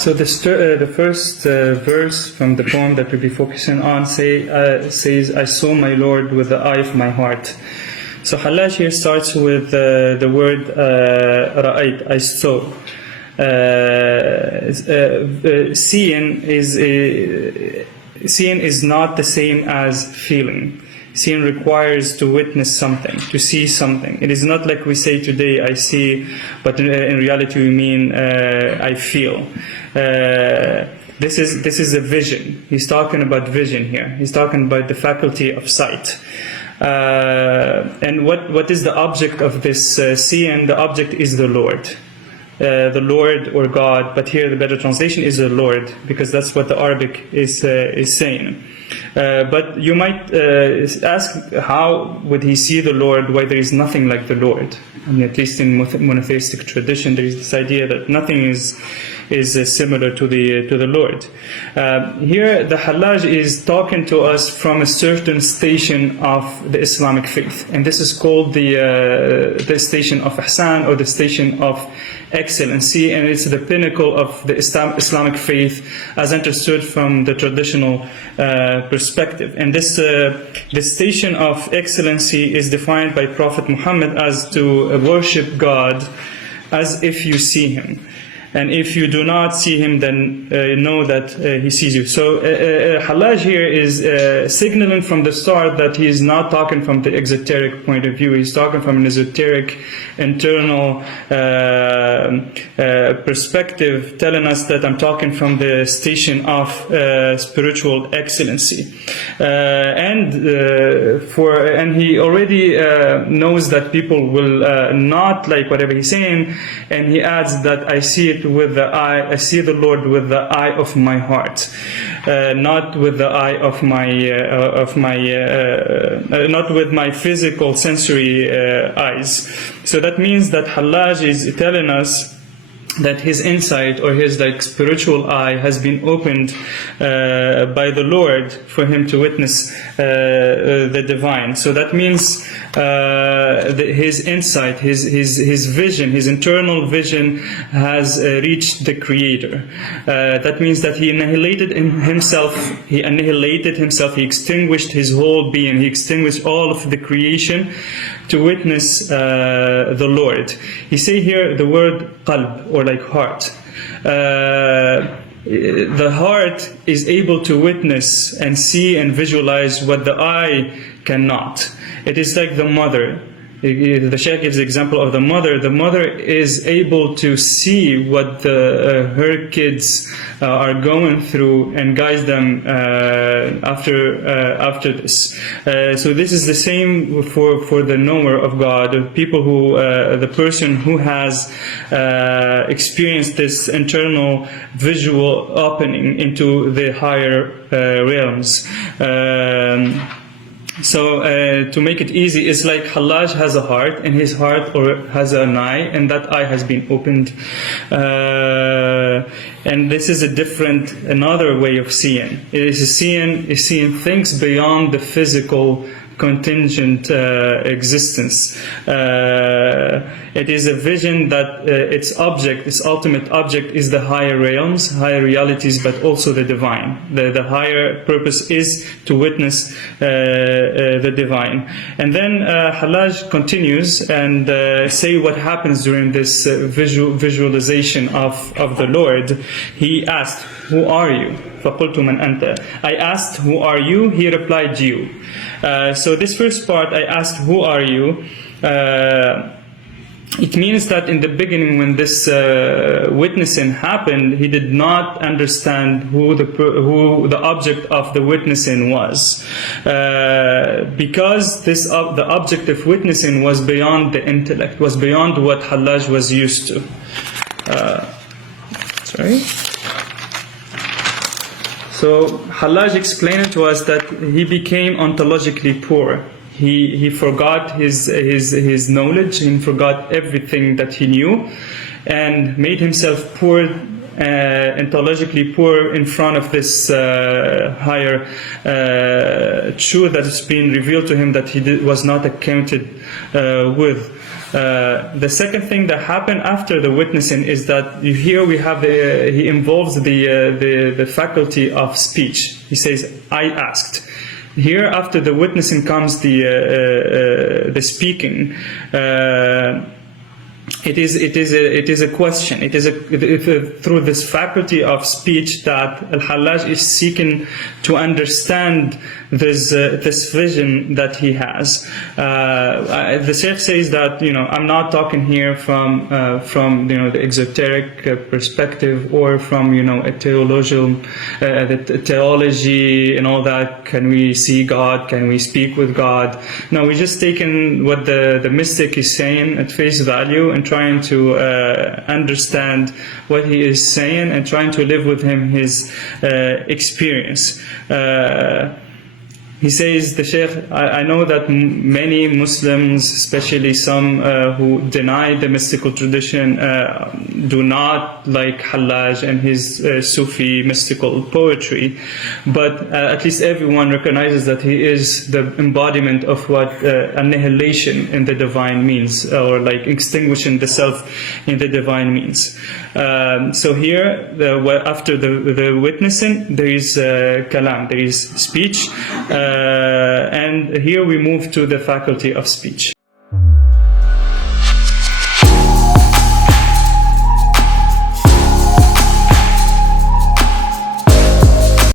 So the first verse from the poem that we'll be focusing on says, I saw my Lord with the eye of my heart. So Hallaj here starts with the word Ra'ayt, I saw. Seeing is not the same as feeling. Seeing requires to witness something, to see something. It is not like we say today, I see, but in reality we mean I feel. This is a vision. He's talking about vision here. He's talking about the faculty of sight. And what is the object of this seeing? The object is the Lord. The Lord or God, but here the better translation is the Lord, because that's what the Arabic is saying. But you might ask, how would he see the Lord? Why there is nothing like the Lord? And at least in monotheistic tradition, there is this idea that nothing is similar to the Lord. Here, the Hallaj is talking to us from a certain station of the Islamic faith, and this is called the station of Ihsan, or the station of excellency, and it's the pinnacle of the Islamic faith as understood from the traditional perspective. And this station of excellency is defined by Prophet Muhammad as to worship God as if you see him. And if you do not see him, then know that he sees you. So Hallaj here is signaling from the start that he is not talking from the exoteric point of view. He's talking from an esoteric, internal perspective, telling us that I'm talking from the station of spiritual excellency. And he already knows that people will not like whatever he's saying, and he adds that I see it with the eye. I see the Lord with the eye of my heart, not with the eye of my not with my physical sensory eyes. So that means that Hallaj is telling us that his insight or his spiritual eye has been opened by the Lord for him to witness the divine. So that means his insight, his vision, his internal vision has reached the Creator. That means that he annihilated himself, he extinguished his whole being, he extinguished all of the creation to witness the Lord. He say here the word qalb, or like heart. The heart is able to witness and see and visualize what the eye cannot. It is like the mother. The Sheikh gives the example of the mother. The mother is able to see what her kids are going through and guides them after this. So this is the same for the knower of God, the people who, the person who has experienced this internal visual opening into the higher realms. So to make it easy, it's like Hallaj has a heart, and his heart has an eye, and that eye has been opened. And this is another way of seeing. It is seeing things beyond the physical contingent existence. It is a vision that its ultimate object is the higher realms, higher realities, but also the divine. The higher purpose is to witness the divine. And then Hallaj continues and say what happens during this visualization of the Lord. He asked, "Who are you?" فَقُلْتُ مَنْ أَنْتَ. I asked, "Who are you?" He replied, "You." So this first part, I asked, "Who are you?" It means that in the beginning, when this witnessing happened, he did not understand who the object of the witnessing was, because the object of witnessing was beyond the intellect, was beyond what Hallaj was used to. So Hallaj explained to us that he became ontologically poor. He forgot his knowledge, he forgot everything that he knew, and made himself poor ontologically poor in front of this higher truth that has been revealed to him that he was not accounted with. The second thing that happened after the witnessing is that here we have he involves the faculty of speech. He says, "I asked." Here, after the witnessing comes the speaking. It is a question. It is through this faculty of speech that Al-Hallaj is seeking to understand this vision that he has. The Sheikh says that I'm not talking here from the exoteric perspective or from a theological the theology and all that. Can we see God? Can we speak with God? No, we're just taking what the mystic is saying at face value and trying to understand what he is saying and trying to live with him his experience. He says, the Sheikh, I know that many Muslims, especially some who deny the mystical tradition, do not like Hallaj and his Sufi mystical poetry, but at least everyone recognizes that he is the embodiment of what annihilation in the divine means, or like extinguishing the self in the divine means. So here, after the witnessing, there is kalam, there is speech. And here we move to the faculty of speech.